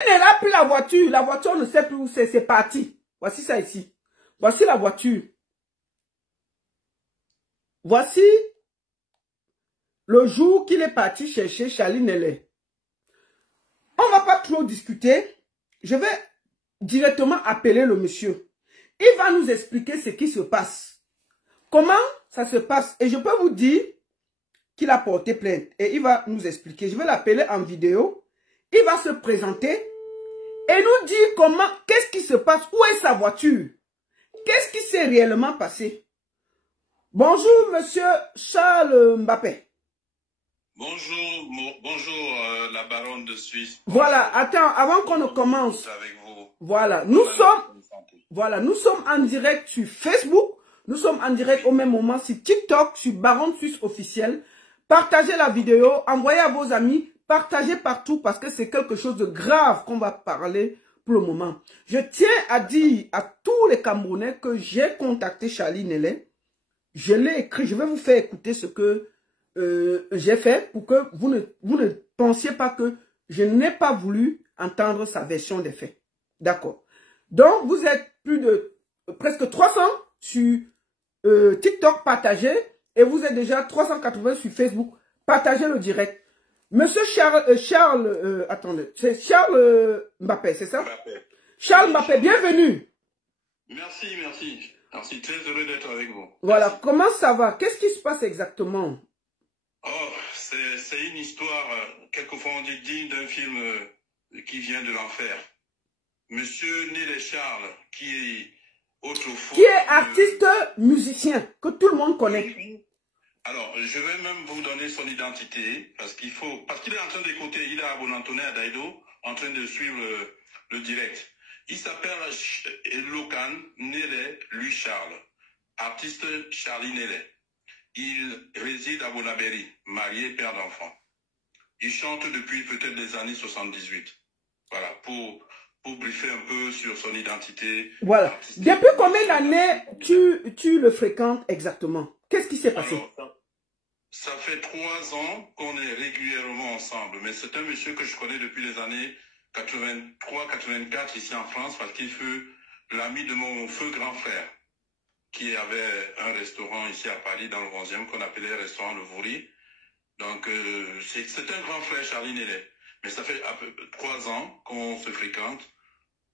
Elle a pris la voiture ne sait plus où c'est parti. Voici ça ici. Voici la voiture. Voici le jour qu'il est parti chercher Charlie Nellet. On ne va pas trop discuter. Je vais directement appeler le monsieur. Il va nous expliquer ce qui se passe. Comment ça se passe. Et je peux vous dire qu'il a porté plainte. Et il va nous expliquer. Je vais l'appeler en vidéo. Il va se présenter et nous dire comment, qu'est-ce qui se passe. Où est sa voiture? Qu'est-ce qui s'est réellement passé? Bonjour, monsieur Charles Mbappé. Bonjour, la baronne de Suisse. Voilà, attends, avant qu'on ne commence, avec vous. Voilà, nous sommes en direct sur Facebook, nous sommes en direct au même moment sur TikTok, sur Baronne Suisse officiel. Partagez la vidéo, envoyez à vos amis, partagez partout parce que c'est quelque chose de grave qu'on va parler pour le moment. Je tiens à dire à tous les Camerounais que j'ai contacté Charlie Nellet. Je l'ai écrit, je vais vous faire écouter ce que j'ai fait pour que vous ne pensiez pas que je n'ai pas voulu entendre sa version des faits. D'accord. Donc, vous êtes plus de presque 300 sur TikTok partagé et vous êtes déjà 380 sur Facebook. Partagez le direct. Monsieur attendez, c'est Charles Mbappé, c'est ça? Mbappé. Charles Mbappé, bienvenue. Merci. Merci, très heureux d'être avec vous. Voilà, Merci. comment ça va? Qu'est-ce qui se passe exactement? Oh, c'est une histoire, quelquefois on dit digne d'un film qui vient de l'enfer. Monsieur Nellet Charles, qui est autrefois... Qui est artiste musicien, que tout le monde connaît. Alors, je vais même vous donner son identité, parce qu'il est en train d'écouter, il est à Bonantoné, à Daido, en train de suivre le direct. Il s'appelle Lokan Nellet Louis Charles, artiste Charlie Nellet. Il réside à Bonabéry, marié, père d'enfants. Il chante depuis peut-être les années 78. Voilà, pour briefer un peu sur son identité. Voilà. Artistique. Depuis combien d'années tu le fréquentes exactement? Qu'est-ce qui s'est passé? Alors, ça fait 3 ans qu'on est régulièrement ensemble, mais c'est un monsieur que je connais depuis les années 83-84 ici en France, parce qu'il fut l'ami de mon feu grand frère, qui avait un restaurant ici à Paris, dans le 11e, qu'on appelait restaurant Le Voury. Donc, c'est un grand frère, Charlie Nellet. Mais ça fait à peu 3 ans qu'on se fréquente,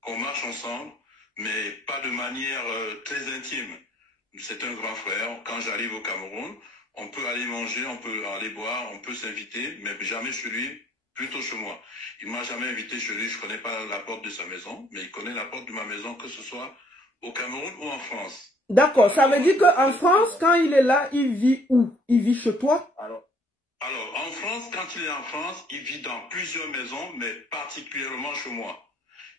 qu'on marche ensemble, mais pas de manière très intime. C'est un grand frère. Quand j'arrive au Cameroun, on peut aller manger, on peut aller boire, on peut s'inviter, mais jamais chez lui, plutôt chez moi. Il m'a jamais invité chez lui, je connais pas la porte de sa maison, mais il connaît la porte de ma maison, que ce soit au Cameroun ou en France. D'accord, ça veut dire qu'en France, quand il est là, il vit où? Il vit chez toi? Alors, en France, quand il est en France, il vit dans plusieurs maisons, mais particulièrement chez moi.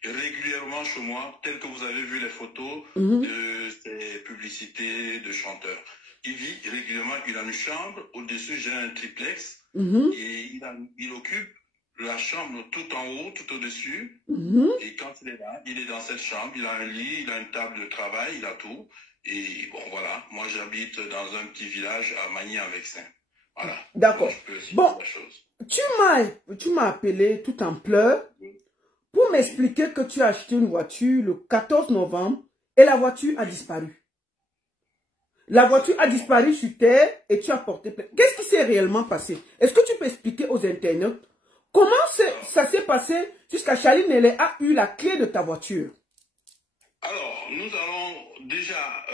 Et régulièrement chez moi, tel que vous avez vu les photos de ses publicités de chanteurs. Il vit régulièrement, il a une chambre, au-dessus j'ai un triplex, et il occupe la chambre tout en haut, tout au-dessus, et quand il est là, il est dans cette chambre, il a un lit, il a une table de travail, il a tout, et bon voilà, moi j'habite dans un petit village à Magny-en-Vexin. Voilà. D'accord. Bon, tu m'as appelé tout en pleurs pour m'expliquer que tu as acheté une voiture le 14 novembre et la voiture a disparu. La voiture a disparu sur terre et tu as porté plainte. Qu'est-ce qui s'est réellement passé? Est-ce que tu peux expliquer aux internautes comment ça s'est passé jusqu'à Charlie Nellet a eu la clé de ta voiture? Alors, nous allons déjà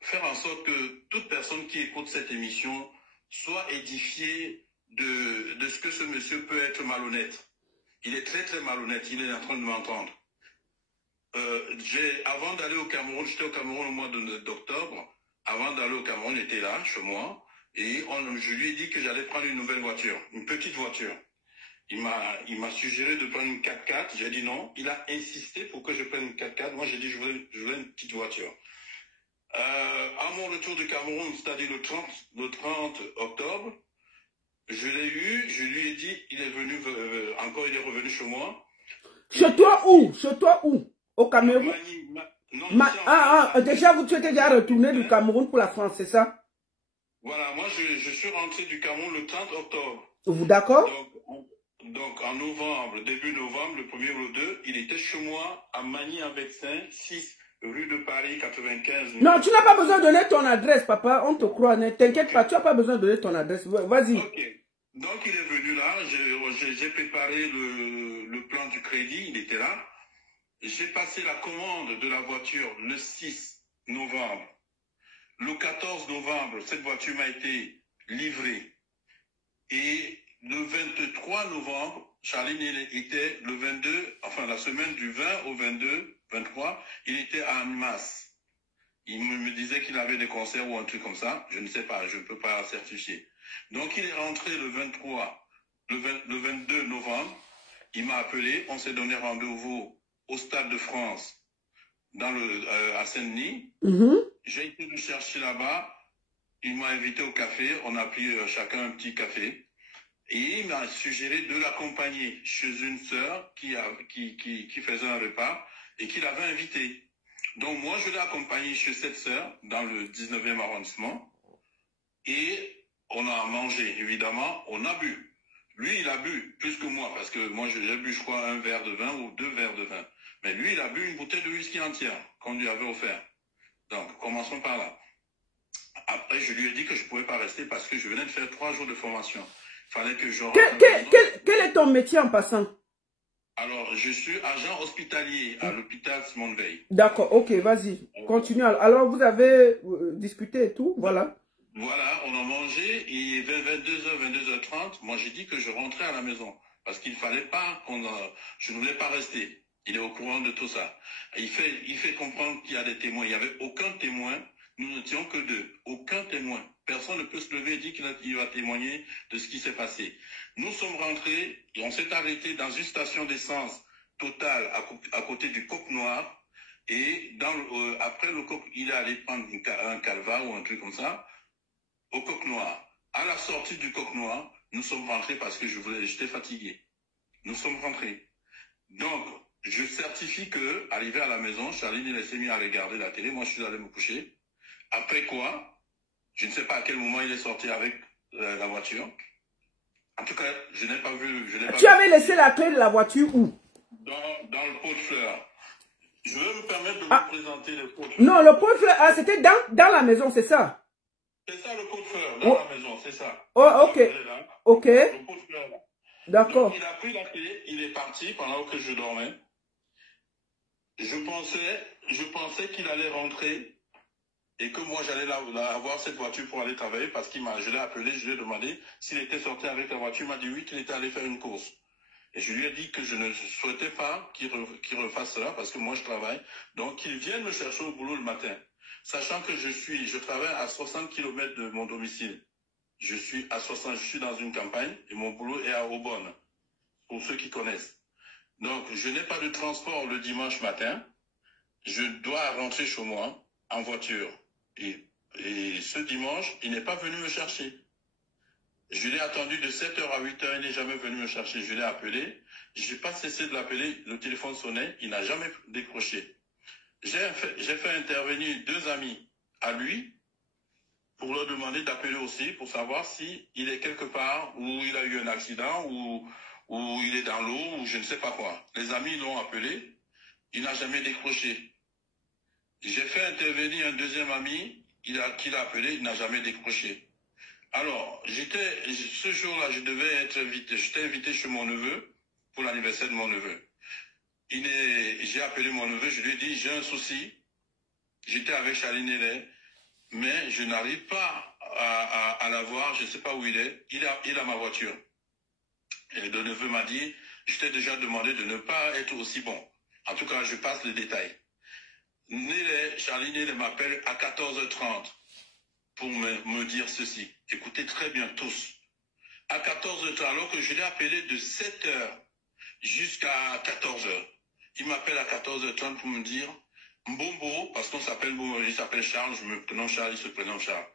faire en sorte que toute personne qui écoute cette émission soit édifiée de ce que ce monsieur peut être malhonnête. Il est très très malhonnête, il est en train de m'entendre. Avant d'aller au Cameroun, j'étais au Cameroun au mois d'octobre. Avant d'aller au Cameroun, j'étais là, chez moi, et je lui ai dit que j'allais prendre une nouvelle voiture, une petite voiture. Il m'a suggéré de prendre une 4x4, j'ai dit non. Il a insisté pour que je prenne une 4x4. Moi, j'ai dit je veux une petite voiture. À mon retour du Cameroun, c'est-à-dire le 30 octobre, je l'ai eu, je lui ai dit, il est venu, il est revenu chez moi. Chez toi où? Chez toi où? Au Cameroun? Déjà, tu étais déjà retourné du Cameroun pour la France, c'est ça? Voilà, moi je suis rentré du Cameroun le 30 octobre. Vous d'accord? Donc, en novembre, début novembre, le 1er ou le 2, il était chez moi à Magny-en-Vexin, 6 rue de Paris, 95. Non, tu n'as pas besoin de donner ton adresse, papa. On te croit. Ne t'inquiète pas, tu n'as pas besoin de donner ton adresse. Vas-y. Ok. Donc, il est venu là. J'ai préparé le plan du crédit. Il était là. J'ai passé la commande de la voiture le 6 novembre. Le 14 novembre, cette voiture m'a été livrée. Et le 23 novembre, Charline était le 22, enfin la semaine du 20 au 22, 23, il était à Annemasse. Il me disait qu'il avait des concerts ou un truc comme ça. Je ne sais pas, je ne peux pas certifier. Donc il est rentré le 23, le 22 novembre. Il m'a appelé, on s'est donné rendez-vous au Stade de France, à Saint-Denis. J'ai été le chercher là-bas. Il m'a invité au café. On a pris chacun un petit café. Et il m'a suggéré de l'accompagner chez une sœur qui faisait un repas et qui l'avait invité. Donc moi, je l'ai accompagné chez cette sœur dans le 19e arrondissement. Et on a mangé, évidemment, on a bu. Lui, il a bu plus que moi, parce que moi, j'ai bu, je crois, un verre de vin ou 2 verres de vin. Mais lui, il a bu une bouteille de whisky entière qu'on lui avait offert. Donc, commençons par là. Après, je lui ai dit que je ne pouvais pas rester parce que je venais de faire 3 jours de formation. Il fallait que je rentre. Quel est ton métier en passant? Alors, je suis agent hospitalier à l'hôpital Simone Veil. D'accord, ok, vas-y, continue. Alors, vous avez discuté et tout, voilà. Voilà, on a mangé et vers 22h, 22h30, moi j'ai dit que je rentrais à la maison parce qu'il ne fallait pas je ne voulais pas rester. Il est au courant de tout ça. Il fait comprendre qu'il y a des témoins. Il n'y avait aucun témoin. Nous n'étions que 2. Aucun témoin. Personne ne peut se lever et dire qu'il va témoigner de ce qui s'est passé. Nous sommes rentrés et on s'est arrêté dans une station d'essence Total à côté du Coq Noir. Et après le Coq, il est allé prendre un calva ou un truc comme ça. Au Coq Noir. À la sortie du Coq Noir, nous sommes rentrés parce que j'étais fatigué. Nous sommes rentrés. Donc, je certifie que, arrivé à la maison, Charline, il s'est mis à regarder la télé. Moi, je suis allé me coucher. Après quoi, je ne sais pas à quel moment il est sorti avec la voiture. En tout cas, je n'ai pas vu. Tu avais laissé la clé de la voiture où? Dans le pot de fleurs. Je vais me permettre de vous présenter le pot de fleurs. Non, le pot de fleurs, c'était dans la maison, c'est ça? C'est ça le pot de fleurs, dans la maison, c'est ça. Oh, ok. Ok. Le pot de fleurs, là. D'accord. Il a pris la clé, il est parti pendant que je dormais. Je pensais qu'il allait rentrer et que moi j'allais avoir cette voiture pour aller travailler parce je l'ai appelé, je lui ai demandé s'il était sorti avec la voiture. Il m'a dit oui, qu'il était allé faire une course. Et je lui ai dit que je ne souhaitais pas qu'il refasse cela parce que moi je travaille. Donc qu'il vienne me chercher au boulot le matin. Sachant que je travaille à 60 km de mon domicile. Je suis dans une campagne et mon boulot est à Aubonne, pour ceux qui connaissent. Donc, je n'ai pas de transport le dimanche matin. Je dois rentrer chez moi en voiture. Et ce dimanche, il n'est pas venu me chercher. Je l'ai attendu de 7h à 8h, il n'est jamais venu me chercher. Je l'ai appelé. Je n'ai pas cessé de l'appeler. Le téléphone sonnait, il n'a jamais décroché. J'ai fait intervenir 2 amis à lui pour leur demander d'appeler aussi pour savoir s'il est quelque part où il a eu un accident ou il est dans l'eau ou je ne sais pas quoi. Les amis l'ont appelé, il n'a jamais décroché. J'ai fait intervenir un 2e ami qui l'a appelé, il n'a jamais décroché. Alors, ce jour-là, je devais être invité. J'étais invité chez mon neveu pour l'anniversaire de mon neveu. J'ai appelé mon neveu, je lui ai dit, j'ai un souci. J'étais avec Charline Hélène, mais je n'arrive pas à la voir, je ne sais pas où il est. Il a ma voiture. Et le neveu m'a dit, je t'ai déjà demandé de ne pas être aussi bon. En tout cas, je passe les détails. Charline Hélène m'appelle à 14h30 pour me dire ceci. Écoutez très bien tous. À 14h30, alors que je l'ai appelé de 7h jusqu'à 14h, il m'appelle à 14h30 pour me dire, Mbombo, parce qu'on s'appelle Mbombo, il s'appelle Charles, je me prénomme Charles, il se prénomme Charles.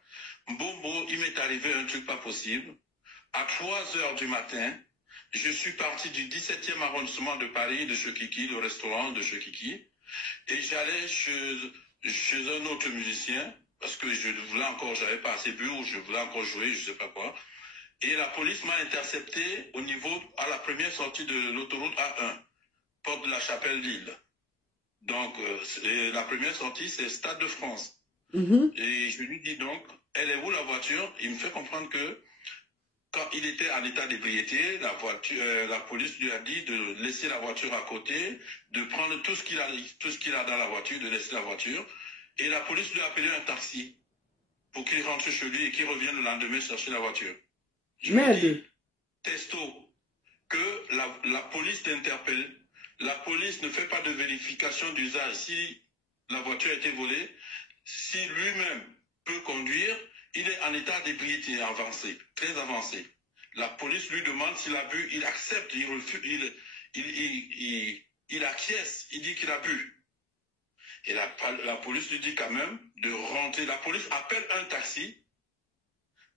Mbombo, il m'est arrivé un truc pas possible. À 3h du matin, je suis parti du 17e arrondissement de Paris, de Chokiki, le restaurant de Chokiki, et j'allais chez un autre musicien, parce que j'avais pas assez bu, ou je voulais encore jouer, je sais pas quoi. Et la police m'a intercepté au niveau, à la première sortie de l'autoroute A1, porte de la Chapelle-Lille. Donc, la première sortie, c'est Stade de France. Et je lui dis donc, elle est où la voiture? Il me fait comprendre que quand il était en état d'ébriété, la police lui a dit de laisser la voiture à côté, de prendre tout ce qu'il a dans la voiture, de laisser la voiture. Et la police lui a appelé un taxi pour qu'il rentre chez lui et qu'il revienne le lendemain chercher la voiture. Je lui dis, Testo, que la police t'interpelle. La police ne fait pas de vérification d'usage. Si la voiture a été volée, si lui-même peut conduire, il est en état d'ébriété avancé, très avancé. La police lui demande s'il a bu, il accepte, il refuse, il acquiesce, il dit qu'il a bu. Et la police lui dit quand même de rentrer. La police appelle un taxi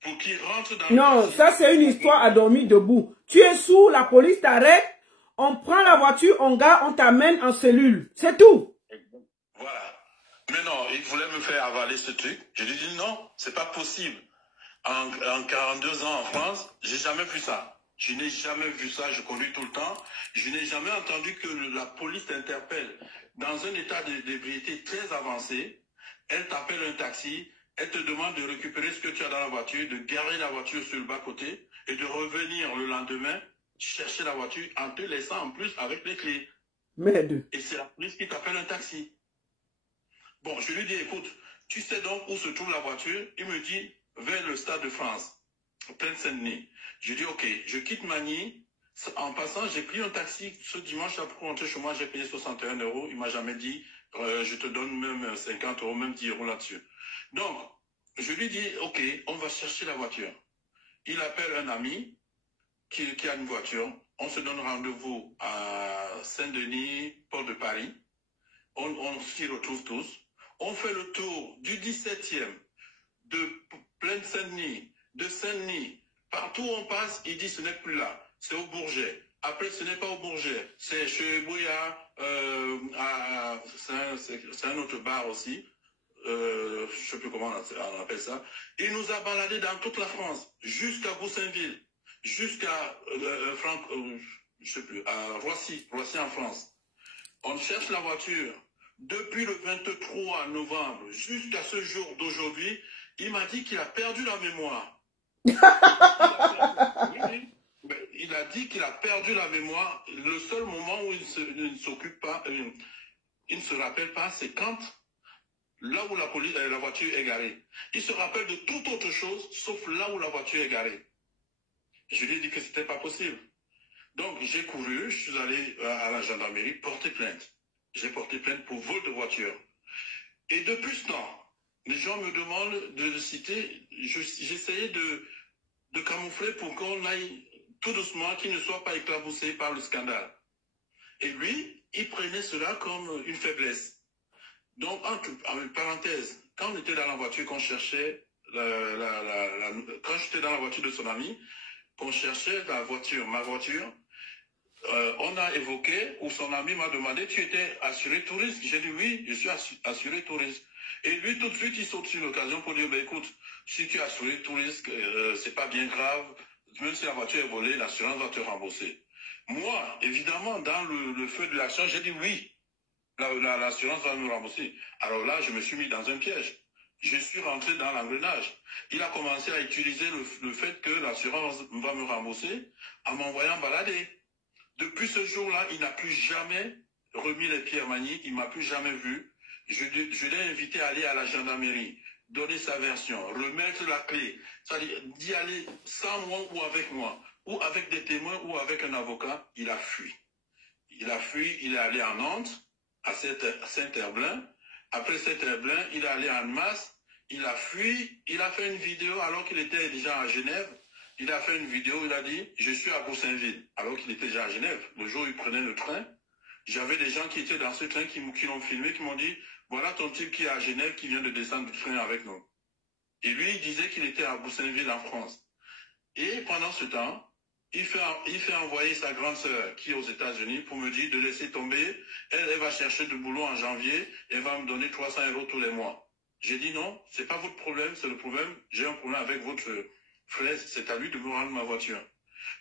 pour qu'il rentre dans le taxi. Non, ça c'est une histoire à dormir debout. Tu es sous, la police t'arrête, on prend la voiture, on t'amène en cellule. C'est tout. Voilà. Mais non, il voulait me faire avaler ce truc. Je lui ai dit non, c'est pas possible. En 42 ans en France, j'ai jamais vu ça. Je n'ai jamais vu ça, je conduis tout le temps. Je n'ai jamais entendu que la police t'interpelle dans un état d'ébriété très avancé. Elle t'appelle un taxi, elle te demande de récupérer ce que tu as dans la voiture, de garer la voiture sur le bas-côté et de revenir le lendemain chercher la voiture en te laissant en plus avec les clés. Merde. Et c'est la police qui t'appelle un taxi. Bon, je lui dis, écoute, tu sais donc où se trouve la voiture? Il me dit, vers le Stade de France, Plaine Saint-Denis. Je dis, ok, je quitte Magny. En passant, j'ai pris un taxi ce dimanche là pour rentrer chez moi, j'ai payé 61 €. Il m'a jamais dit, je te donne même 50 €, même 10 € là-dessus. Donc, je lui dis, ok, on va chercher la voiture. Il appelle un ami qui a une voiture. On se donne rendez-vous à Saint-Denis, Port de Paris. On s'y retrouve tous. On fait le tour du 17e, de Plaine Saint-Denis, de Saint-Denis. Partout où on passe, il dit ce n'est plus là. C'est au Bourget. Après, ce n'est pas au Bourget. C'est chez Bouya. C'est un autre bar aussi. Je ne sais plus comment on appelle ça. Il nous a baladé dans toute la France, jusqu'à Goussainville, jusqu'à je sais plus, à Roissy en France. On cherche la voiture. Depuis le 23 novembre jusqu'à ce jour d'aujourd'hui, il m'a dit qu'il a perdu la mémoire. Il a dit qu'il a perdu la mémoire. Le seul moment où il ne s'occupe pas, il ne se rappelle pas, c'est quand, là où la voiture est garée. Il se rappelle de toute autre chose, sauf là où la voiture est garée. Je lui ai dit que ce n'était pas possible. Donc j'ai couru, je suis allé à la gendarmerie porter plainte. J'ai porté plainte pour vol de voiture. Et depuis ce temps, les gens me demandent de le citer. J'essayais de camoufler pour qu'on aille tout doucement, qu'il ne soit pas éclaboussé par le scandale. Et lui, il prenait cela comme une faiblesse. Donc, en parenthèse, quand on était dans la voiture, qu'on cherchait, quand j'étais dans la voiture de son ami, qu'on cherchait ma voiture, on a évoqué, ou son ami m'a demandé, tu étais assuré tout risque? J'ai dit oui, je suis assuré tout risque. Et lui, tout de suite, il saute sur l'occasion pour dire, écoute, si tu es assuré tout risque, c'est pas bien grave, même si la voiture est volée, l'assurance va te rembourser. Moi, évidemment, dans le feu de l'action, j'ai dit oui, l'assurance va me rembourser. Alors là, je me suis mis dans un piège. Je suis rentré dans l'engrenage. Il a commencé à utiliser le fait que l'assurance va me rembourser en m'envoyant balader. Depuis ce jour-là, il n'a plus jamais remis les pieds à Magny, il ne m'a plus jamais vu. Je l'ai invité à aller à la gendarmerie, donner sa version, remettre la clé, c'est-à-dire d'y aller sans moi ou avec des témoins ou avec un avocat. Il a fui. Il a fui, il est allé à Nantes, à Saint-Herblain. Après Saint-Herblain, il est allé en Masse, il a fui, il a fait une vidéo alors qu'il était déjà à Genève. Il a fait une vidéo, il a dit, je suis à Goussainville, alors qu'il était déjà à Genève. Le jour où il prenait le train, j'avais des gens qui étaient dans ce train qui l'ont filmé, qui m'ont dit, voilà ton type qui est à Genève, qui vient de descendre du train avec nous. Et lui, il disait qu'il était à Goussainville en France. Et pendant ce temps, il fait envoyer sa grande sœur, qui est aux États-Unis, pour me dire de laisser tomber. Elle va chercher du boulot en janvier, elle va me donner 300 € tous les mois. J'ai dit non, c'est pas votre problème, c'est le problème, j'ai un problème avec Frère, c'est à lui de me rendre ma voiture.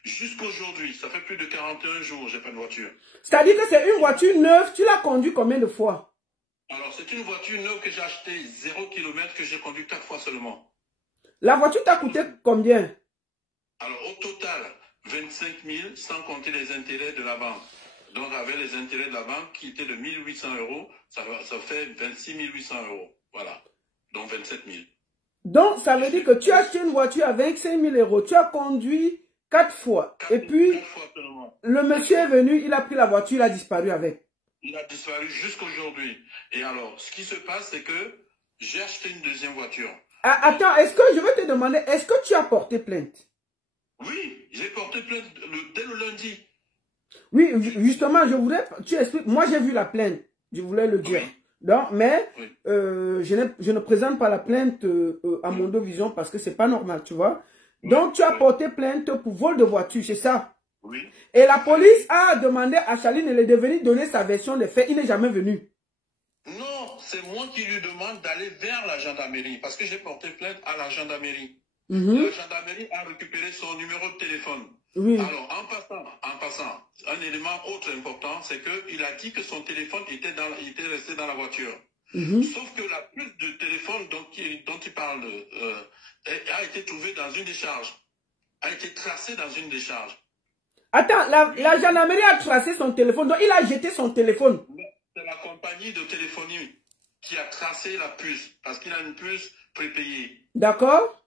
Jusqu'aujourd'hui, ça fait plus de 41 jours, j'ai pas de voiture. C'est-à-dire que c'est une voiture neuve, tu l'as conduite combien de fois? Alors, c'est une voiture neuve que j'ai achetée 0 km, que j'ai conduit 4 fois seulement. La voiture t'a coûté combien? Alors, au total, 25 000, sans compter les intérêts de la banque. Donc, avec les intérêts de la banque qui étaient de 1 800 €, ça fait 26 800 €. Voilà. Donc, 27 000. Donc, ça veut dire que tu as acheté une voiture à 25 000 €. Tu as conduit 4 fois. Et puis, 4 fois seulement. Le monsieur est venu, il a pris la voiture, il a disparu avec. Il a disparu jusqu'aujourd'hui. Et alors, ce qui se passe, c'est que j'ai acheté une deuxième voiture. Ah, attends, est-ce que je vais te demander, est-ce que tu as porté plainte? Oui, j'ai porté plainte dès le lundi. Oui, justement, je voudrais, tu expliques, moi j'ai vu la plainte, je voulais le dire. Oui. Donc, mais Oui. je ne présente pas la plainte à Mondovision parce que c'est pas normal, tu vois. Donc, tu as porté plainte pour vol de voiture, c'est ça? Oui. Et la police a demandé à Charline de venir donner sa version des faits. Il n'est jamais venu. Non, c'est moi qui lui demande d'aller vers la gendarmerie parce que j'ai porté plainte à la gendarmerie. La gendarmerie a récupéré son numéro de téléphone. Oui. Alors, en passant, un élément autre important, c'est qu'il a dit que son téléphone était resté dans la voiture. Sauf que la puce de téléphone dont il parle a été trouvée dans une décharge, a été tracée dans une décharge. Attends, la gendarmerie a tracé son téléphone, donc il a jeté son téléphone. C'est la compagnie de téléphonie qui a tracé la puce, parce qu'il a une puce prépayée. D'accord.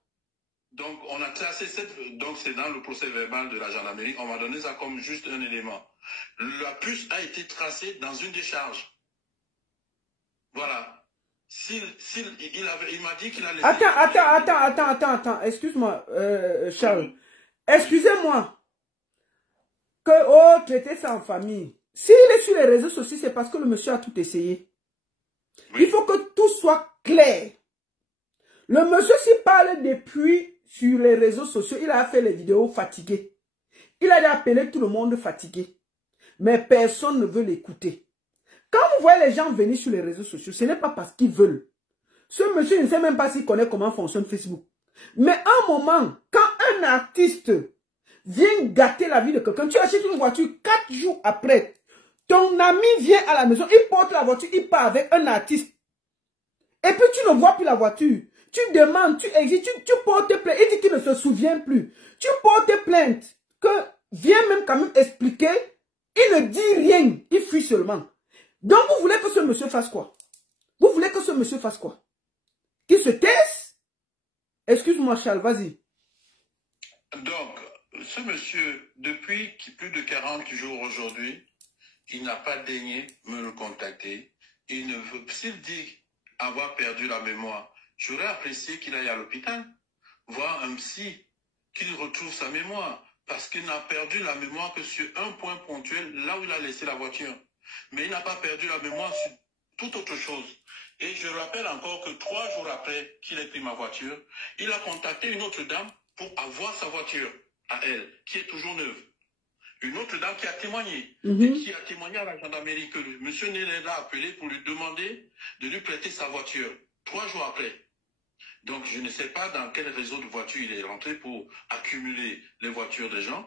Donc, on a tracé donc c'est dans le procès verbal de la gendarmerie, on va donner ça comme juste un élément. La puce a été tracée dans une décharge. Voilà. Il m'a dit qu'il allait... Attends, excuse-moi, Charles. Excusez-moi. Traiter ça en famille. S'il est sur les réseaux sociaux, c'est parce que le monsieur a tout essayé. Oui. Il faut que tout soit clair. Le monsieur s'y parle depuis sur les réseaux sociaux. Il a fait les vidéos fatiguées. Il a appelé tout le monde fatigué. Mais personne ne veut l'écouter. Quand vous voyez les gens venir sur les réseaux sociaux, ce n'est pas parce qu'ils veulent. Ce monsieur ne sait même pas s'il connaît comment fonctionne Facebook. Mais à un moment, quand un artiste vient gâter la vie de quelqu'un, tu achètes une voiture 4 jours après, ton ami vient à la maison, il porte la voiture, il part avec un artiste. Et puis tu ne vois plus la voiture. Tu demandes, tu exiges, tu portes plainte. Il dit qu'il ne se souvient plus. Tu portes plainte, que viens même quand même expliquer. Il ne dit rien, il fuit seulement. Donc vous voulez que ce monsieur fasse quoi? Vous voulez que ce monsieur fasse quoi? Qu'il se taise? Excuse-moi Charles, vas-y. Donc, ce monsieur, depuis plus de 40 jours aujourd'hui, il n'a pas daigné me contacter. Il ne veut, s'il dit avoir perdu la mémoire, j'aurais apprécié qu'il aille à l'hôpital, voir un psy, qu'il retrouve sa mémoire, parce qu'il n'a perdu la mémoire que sur un point ponctuel, là où il a laissé la voiture. Mais il n'a pas perdu la mémoire sur toute autre chose. Et je rappelle encore que 3 jours après qu'il ait pris ma voiture, il a contacté une autre dame pour avoir sa voiture à elle, qui est toujours neuve. Une autre dame qui a témoigné, et qui a témoigné à la gendarmerie que le monsieur Nélet l'a appelé pour lui demander de lui prêter sa voiture, 3 jours après. Donc je ne sais pas dans quel réseau de voitures il est rentré pour accumuler les voitures des gens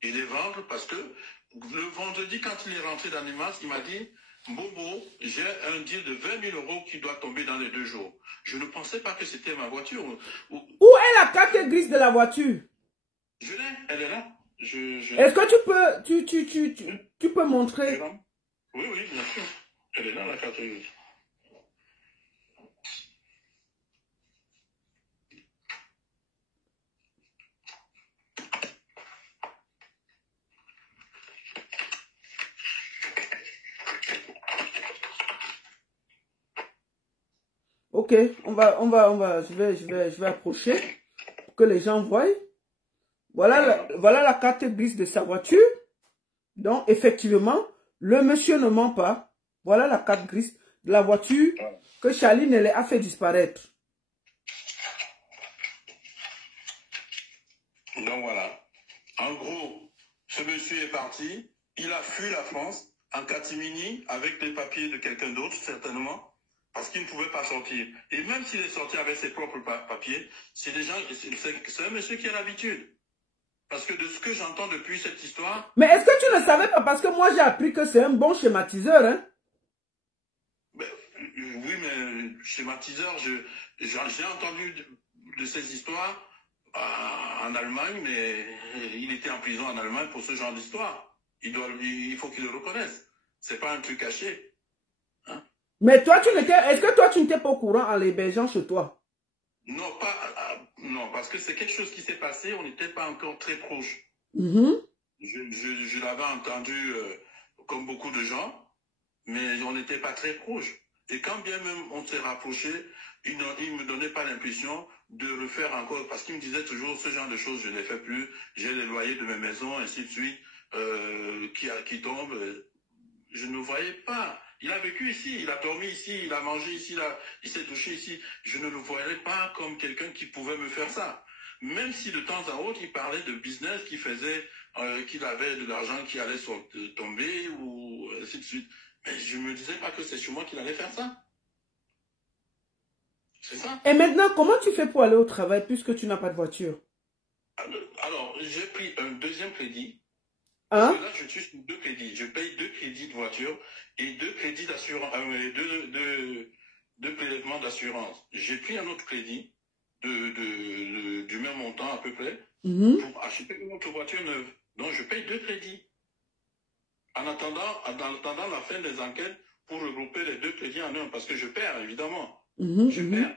et les vendre, parce que le vendredi, quand il est rentré dans l'image, il m'a dit « Bobo, j'ai un deal de 20 000 € qui doit tomber dans les 2 jours. » Je ne pensais pas que c'était ma voiture. Où est la carte grise de la voiture? Je l'ai, elle est là. Est-ce que tu peux montrer? Oui, bien sûr. Elle est là, la carte grise. Ok, je vais approcher pour que les gens voient. Voilà la carte grise de sa voiture. Donc, effectivement, le monsieur ne ment pas. Voilà la carte grise de la voiture que Charline a fait disparaître. Donc voilà. En gros, ce monsieur est parti. Il a fui la France en catimini avec les papiers de quelqu'un d'autre, certainement. parce qu'il ne pouvait pas sortir. Et même s'il est sorti avec ses propres papiers, c'est un monsieur qui a l'habitude. Parce que de ce que j'entends depuis cette histoire... Mais est-ce que tu ne savais pas? Parce que moi, j'ai appris que c'est un bon schématiseur, hein? Ben, oui, mais schématiseur, j'ai entendu de ces histoires en Allemagne, mais il était en prison en Allemagne pour ce genre d'histoire. Il faut qu'il le reconnaisse. C'est pas un truc caché. Hein? Mais toi, est-ce que toi, tu n'étais pas au courant en l'hébergeant chez toi? Non, non, parce que c'est quelque chose qui s'est passé, on n'était pas encore très proches. Je l'avais entendu comme beaucoup de gens, mais on n'était pas très proches. Et quand bien même on s'est rapproché, il ne me donnait pas l'impression de refaire encore, parce qu'il me disait toujours ce genre de choses, je ne les fais plus, j'ai les loyers de mes maisons, ainsi de suite, qui tombent. Je ne voyais pas. Il a vécu ici, il a dormi ici, il a mangé ici, il s'est touché ici. Je ne le voyais pas comme quelqu'un qui pouvait me faire ça. Même si de temps à autre, il parlait de business qu'il faisait, qu'il avait de l'argent qui allait tomber, ou ainsi de suite. Mais je ne me disais pas que c'est chez moi qu'il allait faire ça. C'est ça. Et maintenant, comment tu fais pour aller au travail puisque tu n'as pas de voiture? Alors, j'ai pris un deuxième crédit. Hein? Parce que là, je suis sur 2 crédits. Je paye 2 crédits de voiture et 2 crédits d'assurance, 2 prélèvements d'assurance. J'ai pris un autre crédit du même montant à peu près pour acheter une autre voiture neuve. Donc, je paye 2 crédits. En attendant la fin des enquêtes pour regrouper les 2 crédits en un, parce que je perds, évidemment. Je perds.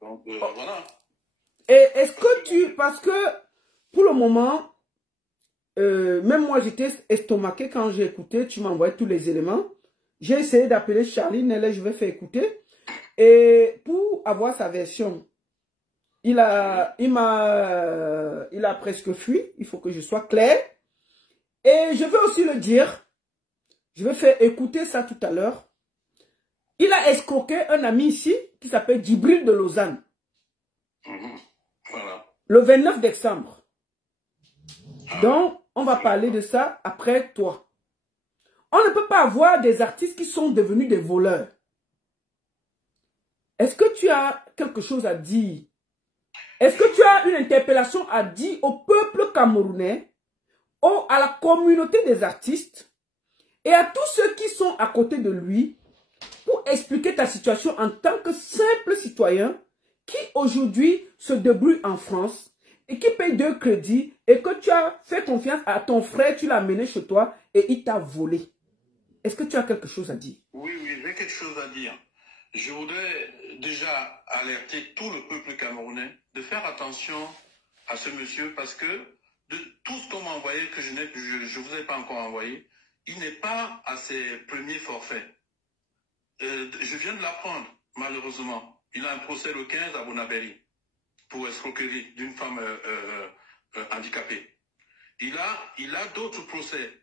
Donc, voilà. Et est-ce que parce que pour le moment, même moi j'étais estomaqué quand j'ai écouté, tu m'as envoyé tous les éléments. J'ai essayé d'appeler Charline, elle, je vais faire écouter. Et pour avoir sa version, il a presque fui, il faut que je sois clair. Et je vais aussi le dire, je vais faire écouter ça tout à l'heure. Il a escroqué un ami ici qui s'appelle Djibril de Lausanne. Voilà. Le 29 décembre. Donc, on va parler de ça après toi. On ne peut pas avoir des artistes qui sont devenus des voleurs. Est-ce que tu as quelque chose à dire? Est-ce que tu as une interpellation à dire au peuple camerounais, à la communauté des artistes et à tous ceux qui sont à côté de lui pour expliquer ta situation en tant que simple citoyen qui aujourd'hui se débrouille en France et qui paye 2 crédits et que tu as fait confiance à ton frère, tu l'as amené chez toi et il t'a volé. Est-ce que tu as quelque chose à dire? Oui, j'ai quelque chose à dire. Je voudrais déjà alerter tout le peuple camerounais de faire attention à ce monsieur parce que de tout ce qu'on m'a envoyé, que je ne vous ai pas encore envoyé, il n'est pas à ses premiers forfaits. Je viens de l'apprendre, malheureusement. Il a un procès le 15 à Bonabéry pour escroquerie d'une femme handicapée. Il a d'autres procès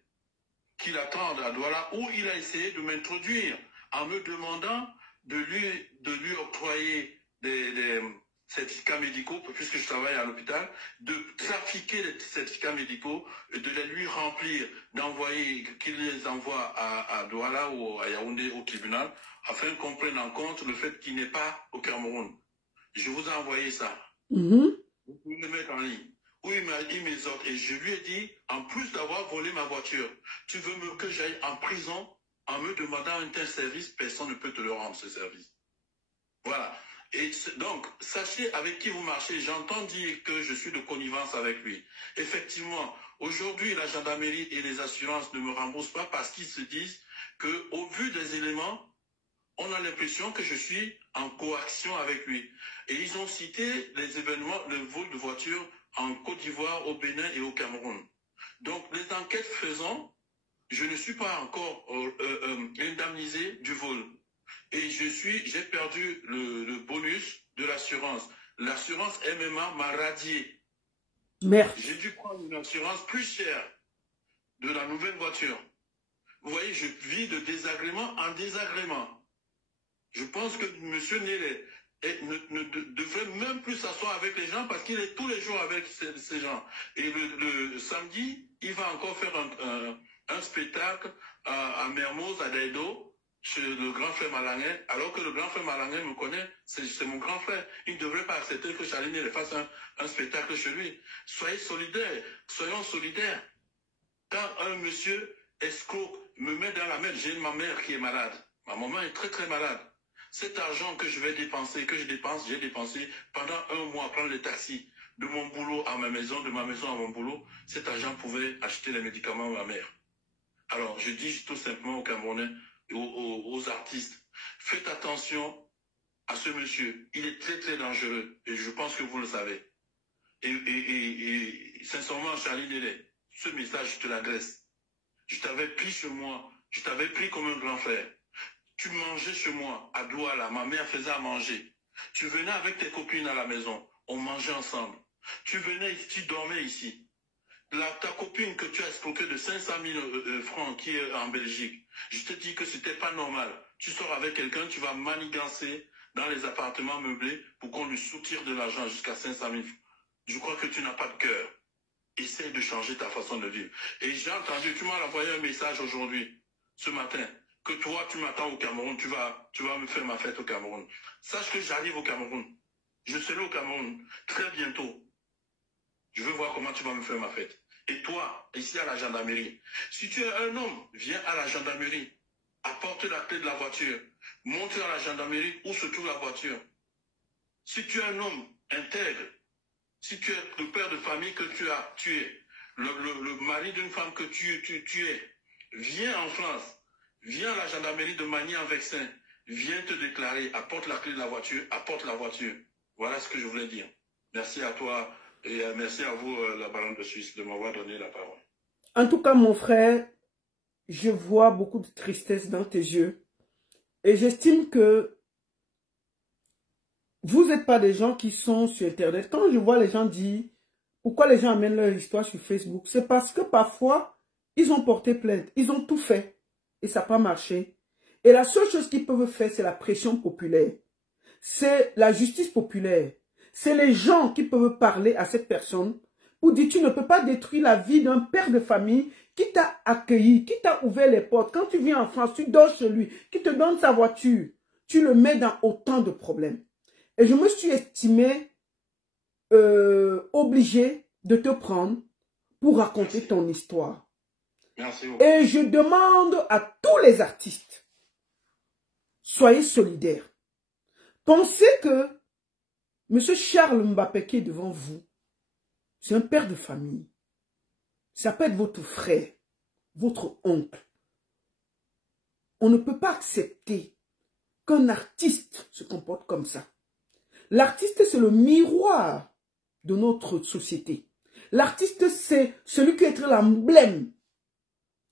qui l'attendent à Douala où il a essayé de m'introduire en me demandant de lui octroyer des certificats médicaux, puisque je travaille à l'hôpital, de trafiquer les certificats médicaux, de les lui remplir, qu'il les envoie à Douala ou à Yaoundé au tribunal, afin qu'on prenne en compte le fait qu'il n'est pas au Cameroun. Je vous ai envoyé ça. Vous pouvez le mettre en ligne. Où il m'a dit mes ordres. Et je lui ai dit, en plus d'avoir volé ma voiture, tu veux que j'aille en prison en me demandant un tel service, personne ne peut te le rendre, ce service. Voilà. Et donc, sachez avec qui vous marchez. J'entends dire que je suis de connivence avec lui. Effectivement, aujourd'hui, la gendarmerie et les assurances ne me remboursent pas parce qu'ils se disent qu'au vu des éléments, on a l'impression que je suis en coaction avec lui. Et ils ont cité les événements, le vol de voiture en Côte d'Ivoire, au Bénin et au Cameroun. Donc, les enquêtes faisant, je ne suis pas encore indemnisé du vol. Et j'ai perdu le bonus de l'assurance. L'assurance MMA m'a radié. Merde. J'ai dû prendre une assurance plus chère de la nouvelle voiture. Vous voyez, je vis de désagrément en désagrément. Je pense que M. Nélé ne devrait même plus s'asseoir avec les gens parce qu'il est tous les jours avec ces gens. Et le samedi, il va encore faire un spectacle à Mermoz, à Daïdo, chez le grand frère Malanguin, alors que le grand frère Malanguin me connaît, c'est mon grand frère. Il ne devrait pas accepter que Chaline le fasse un spectacle chez lui. Soyez solidaires, soyons solidaires. Quand un monsieur escroc me met dans la merde, j'ai ma mère qui est malade. Ma maman est très très malade. Cet argent que je vais dépenser, que je dépense, j'ai dépensé pendant un mois à prendre les taxis de mon boulot à ma maison, de ma maison à mon boulot. Cet argent pouvait acheter les médicaments à ma mère. Alors, je dis tout simplement aux Camerounais, aux artistes, faites attention à ce monsieur. Il est très très dangereux et je pense que vous le savez. Et sincèrement, Charlie Délé, ce message, je te l'adresse. Je t'avais pris chez moi, je t'avais pris comme un grand frère. Tu mangeais chez moi, à Douala, ma mère faisait à manger. Tu venais avec tes copines à la maison, on mangeait ensemble. Tu venais, tu dormais ici. Ta copine que tu as escroquée de 500 000 francs qui est en Belgique, je te dis que c'était pas normal. Tu sors avec quelqu'un, tu vas manigancer dans les appartements meublés pour qu'on lui soutire de l'argent jusqu'à 500 000 francs. Je crois que tu n'as pas de cœur. Essaye de changer ta façon de vivre. Et j'ai entendu, tu m'as envoyé un message aujourd'hui, ce matin, que toi, tu m'attends au Cameroun, tu vas me faire ma fête au Cameroun. Sache que j'arrive au Cameroun. Je serai au Cameroun très bientôt. Je veux voir comment tu vas me faire ma fête. Et toi, ici à la gendarmerie, si tu es un homme, viens à la gendarmerie. Apporte la clé de la voiture. Montre à la gendarmerie où se trouve la voiture. Si tu es un homme intègre, si tu es le père de famille que tu as tué, le mari d'une femme que tu es, viens en France, viens à la gendarmerie de Magny-en-Vexin, viens te déclarer, apporte la clé de la voiture, apporte la voiture. Voilà ce que je voulais dire. Merci à toi et merci à vous, la baronne de Suisse, de m'avoir donné la parole. En tout cas, mon frère, je vois beaucoup de tristesse dans tes yeux et j'estime que vous n'êtes pas des gens qui sont sur Internet. Quand je vois les gens dire pourquoi les gens amènent leur histoire sur Facebook, c'est parce que parfois, ils ont porté plainte, ils ont tout fait et ça n'a pas marché. Et la seule chose qu'ils peuvent faire, c'est la pression populaire. C'est la justice populaire. C'est les gens qui peuvent parler à cette personne pour dire tu ne peux pas détruire la vie d'un père de famille qui t'a accueilli, qui t'a ouvert les portes. Quand tu viens en France, tu dors chez lui, qui te donne sa voiture. Tu le mets dans autant de problèmes. Et je me suis estimé obligé de te prendre pour raconter ton histoire. Merci beaucoup. Et je demande à tous les artistes, soyez solidaires. Pensez que M. Charles Mbappé qui est devant vous, c'est un père de famille. Ça peut être votre frère, votre oncle. On ne peut pas accepter qu'un artiste se comporte comme ça. L'artiste, c'est le miroir de notre société. L'artiste, c'est celui qui est l'emblème.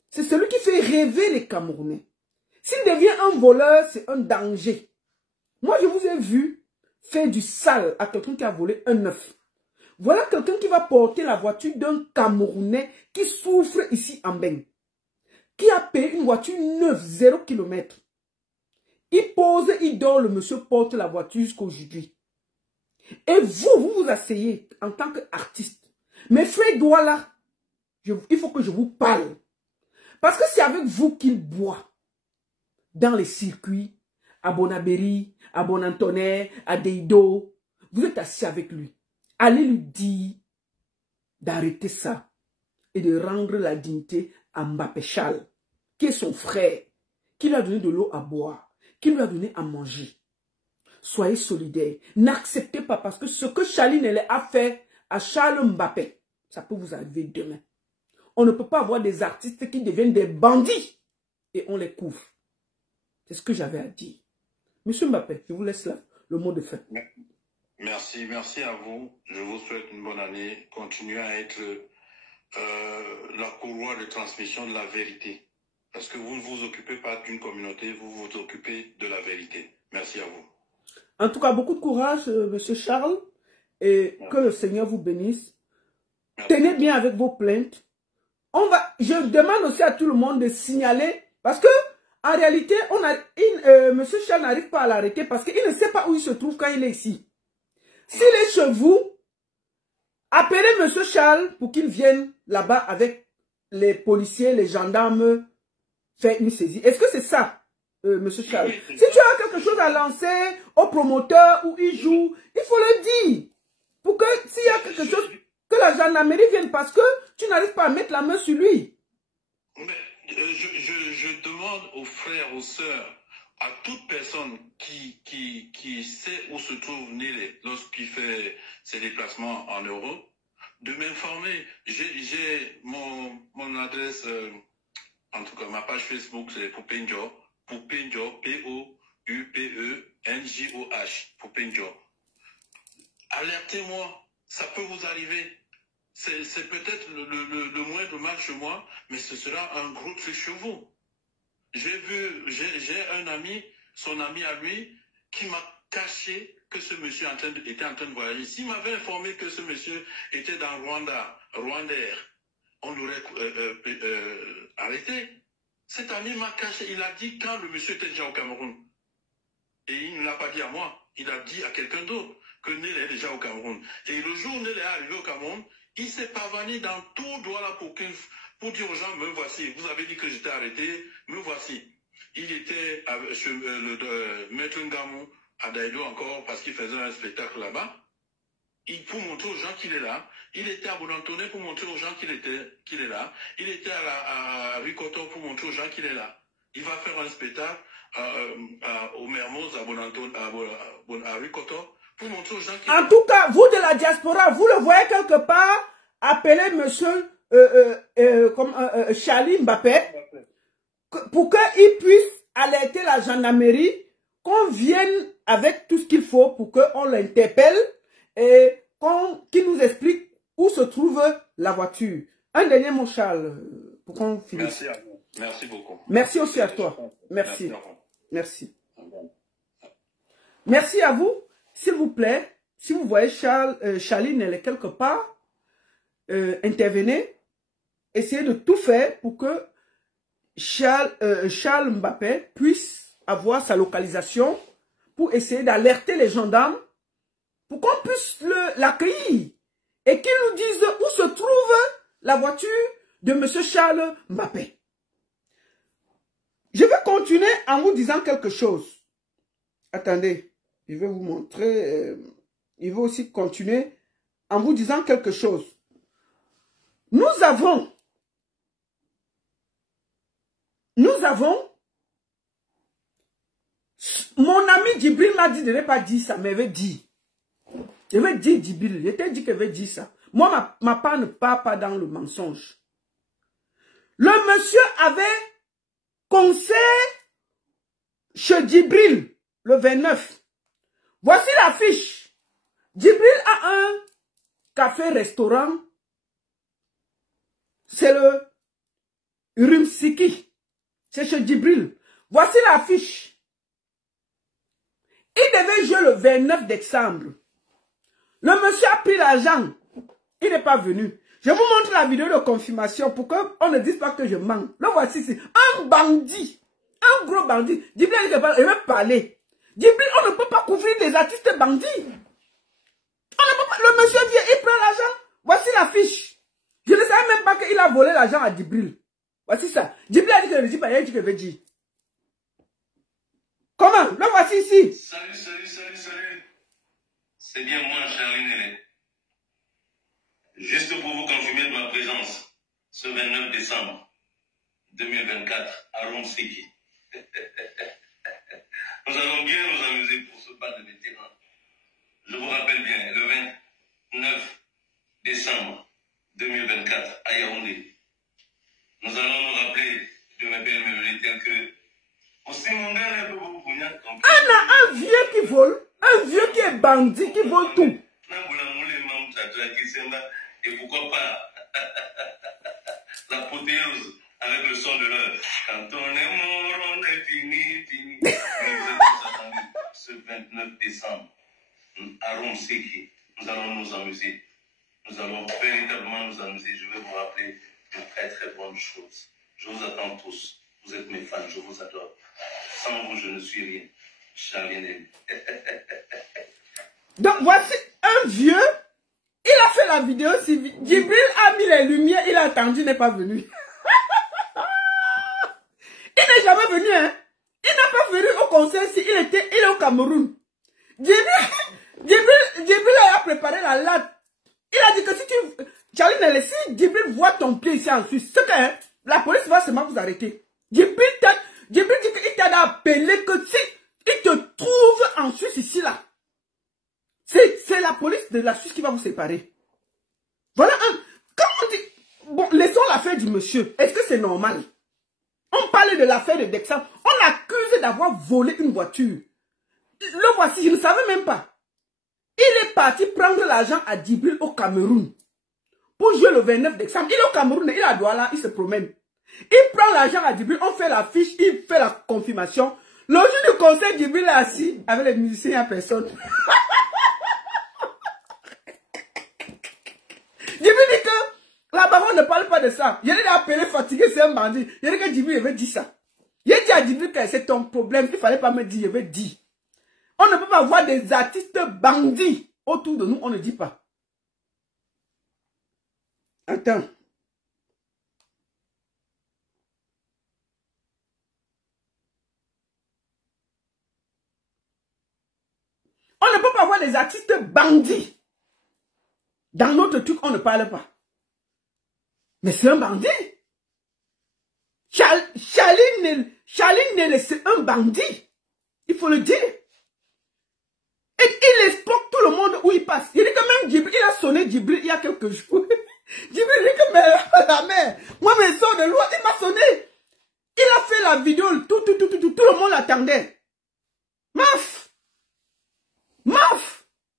C'est celui qui fait rêver les Camerounais. S'il devient un voleur, c'est un danger. Moi, je vous ai vu faire du sale à quelqu'un qui a volé un œuf. Voilà quelqu'un qui va porter la voiture d'un Camerounais qui souffre ici en Beng. Qui a payé une voiture neuve, 0 km. Il pose, il dort, le monsieur porte la voiture jusqu'aujourd'hui. Et vous vous asseyez en tant qu'artiste. Mais frère Douala, il faut que je vous parle. Parce que c'est avec vous qu'il boit. Dans les circuits, à Bonabéry, à Bonantonais, à Deido. Vous êtes assis avec lui. Allez lui dire d'arrêter ça. Et de rendre la dignité à Mbappé Charles, qui est son frère, qui lui a donné de l'eau à boire, qui lui a donné à manger. Soyez solidaires. N'acceptez pas parce que ce que Chaline a fait à Charles Mbappé, ça peut vous arriver demain. On ne peut pas avoir des artistes qui deviennent des bandits et on les couvre. C'est ce que j'avais à dire. Monsieur Mbappé, je vous laisse là le mot de fin. Merci à vous. Je vous souhaite une bonne année. Continuez à être la courroie de transmission de la vérité. Parce que vous ne vous occupez pas d'une communauté, vous vous occupez de la vérité. Merci à vous. En tout cas, beaucoup de courage, monsieur Charles, et que le Seigneur vous bénisse. Merci. Tenez bien avec vos plaintes. Je demande aussi à tout le monde de signaler, parce que en réalité, monsieur Charles n'arrive pas à l'arrêter parce qu'il ne sait pas où il se trouve quand il est ici. S'il est chez vous, appelez monsieur Charles pour qu'il vienne là-bas avec les policiers, les gendarmes, faire une saisie. Est-ce que c'est ça, Monsieur Charles. Si tu as quelque chose à lancer au promoteur où il joue, il faut le dire. Pour que s'il y a quelque chose, que la gendarmerie vienne parce que tu n'arrives pas à mettre la main sur lui. Mais je demande aux frères, aux sœurs, à toute personne qui sait où se trouve Nélé lorsqu'il fait ses déplacements en Europe, de m'informer. J'ai mon adresse, en tout cas ma page Facebook, c'est Poupenjo, Poupenjo, P-O-U-P-E-N-J-O-H, Poupenjo. Alertez-moi, ça peut vous arriver. C'est peut-être le moindre mal chez moi, mais ce sera un gros truc chez vous. J'ai un ami, son ami à lui, qui m'a caché que ce monsieur était en train de voyager. S'il m'avait informé que ce monsieur était dans Rwandair, on l'aurait arrêté. Cet ami m'a caché, il a dit quand le monsieur était déjà au Cameroun. Et il ne l'a pas dit à moi, il a dit à quelqu'un d'autre que Nélé est déjà au Cameroun. Et le jour où Nélé est arrivé au Cameroun, il s'est pavané dans tout droit là pour dire aux gens, me voici, vous avez dit que j'étais arrêté, me voici. Il était chez le Maître Ngamou à Daïdo encore parce qu'il faisait un spectacle là-bas. Pour montrer aux gens qu'il est là. Il était à Bonantoné pour montrer aux gens qu'il est là. Il était à Ricoto pour montrer aux gens qu'il est là. Il va faire un spectacle au Mermoz à Bonantoné, à Ricoto pour montrer aux gens qu'il est là. En tout cas, vous de la diaspora, vous le voyez quelque part, appelez monsieur Charlie Mbappé pour qu'il puisse alerter la gendarmerie, qu'on vienne avec tout ce qu'il faut pour qu'on l'interpelle et qu'il nous explique où se trouve la voiture. Un dernier mot, Charles, pour qu'on finisse. Merci à vous. Merci beaucoup. Merci aussi à toi. Merci. Merci. Merci à vous. S'il vous plaît, si vous voyez Charline, elle est quelque part, intervenez. Essayez de tout faire pour que Charles Mbappé puisse avoir sa localisation pour essayer d'alerter les gendarmes pour qu'on puisse l'accueillir et qu'ils nous disent où se trouve la voiture de M. Charles Mbappé. Je vais continuer en vous disant quelque chose. Attendez, je vais vous montrer. Il va aussi continuer en vous disant quelque chose. Nous avons, mon ami Djibril m'a dit de ne pas dire ça, mais il veut dire. Je vais dire Djibril, je t'ai dit qu'il veut dire ça. Moi, ma part ne part pas dans le mensonge. Le monsieur avait conseil chez Djibril le 29. Voici l'affiche. Djibril a un café-restaurant. C'est le Rumsiki. C'est chez Djibril. Voici l'affiche. Il devait jouer le 29 décembre. Le monsieur a pris l'argent. Il n'est pas venu. Je vous montre la vidéo de confirmation pour qu'on ne dise pas que je mens. Le voici ici. Un bandit. Un gros bandit. Djibril, il veut parler. Djibril, on ne peut pas couvrir des artistes bandits. On ne peut pas. Le monsieur vient, il prend l'argent. Voici l'affiche. Je ne savais même pas qu'il a volé l'argent à Djibril. Voici ça. Djibril a dit qu'il ne dit pas, il a dit qu'il veut dire. Comment? Le voici ici. Salut. C'est bien moi, Charline Nélé. Juste pour vous confirmer de ma présence, ce 29 décembre 2024, à Rumsiki. Nous allons bien nous amuser pour ce bal de vétérans. Je vous rappelle bien, le 29 décembre 2024, à Yaoundé. Nous allons nous rappeler de mes belles mélodies telles que... Un vieux qui vole, un vieux qui est bandit, qui vole tout. Et pourquoi pas l'apothéose avec le son de l'heure. Quand on est mort, on est fini. Nous sommes tous attendus ce 29 décembre à Rumsiki. Nous allons nous amuser. Nous allons véritablement nous amuser. Je vais vous rappeler de très bonnes choses. Je vous attends tous. Vous êtes mes fans, je vous adore. Sans vous, je ne suis rien. Charline. Donc, voici un vieux. Il a fait la vidéo. Djibril a mis les lumières. Il a attendu, il n'est pas venu. Il n'est jamais venu, hein. Il n'a pas pas venu au conseil si il est au Cameroun. Djibril a préparé la latte. Il a dit que si tu... Charlie Nelly, si Djibril voit ton pied ici en Suisse, c'est que la police va seulement vous arrêter. Djibril dit qu'il t'a appelé que si il te trouve en Suisse ici là, c'est la police de la Suisse qui va vous séparer. Voilà un... Comme on dit... Bon, laissons l'affaire du monsieur. Est-ce que c'est normal? On parlait de l'affaire de Dexam. On l'accuse d'avoir volé une voiture. Le voici, je ne savais même pas. Il est parti prendre l'argent à Djibril au Cameroun. Pour jouer le 29 décembre. Il est au Cameroun, il est à Douala, il se promène. Il prend l'argent à Djibril, on fait la fiche, il fait la confirmation. Le jour du conseil, Djibril est assis avec les musiciens à personne. Djibril dit que la baronne ne parle pas de ça. Il a appelé fatigué, c'est un bandit. Il a dit que Djibril avait dit ça. Il a dit à Djibril que c'est ton problème. Il ne fallait pas me dire, il avait dit. On ne peut pas voir des artistes bandits autour de nous, on ne dit pas. Attends. On ne peut pas voir des artistes bandits. Dans notre truc, on ne parle pas. Mais c'est un bandit. Charlie Nelly, c'est un bandit. Il faut le dire. Et il escroque tout le monde où il passe. Il dit que même Djibril, il a sonné Djibril il y a quelques jours. Djibril dit que mais, la mère, moi mes soeurs de loi, il m'a sonné. Il a fait la vidéo, tout le monde l'attendait. Maf.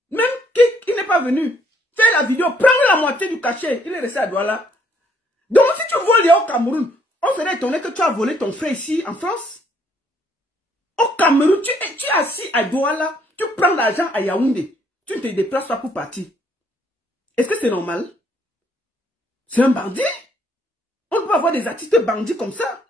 Même qui n'est pas venu. Fais la vidéo, prends la moitié du cachet. Il est resté à Douala. Donc si tu voles au Cameroun, on serait étonné que tu as volé ton frère ici en France. Au Cameroun, tu es assis à Douala. Tu prends l'argent à Yaoundé. Tu ne te déplaces pas pour partir. Est-ce que c'est normal? C'est un bandit? On ne peut pas avoir des artistes bandits comme ça.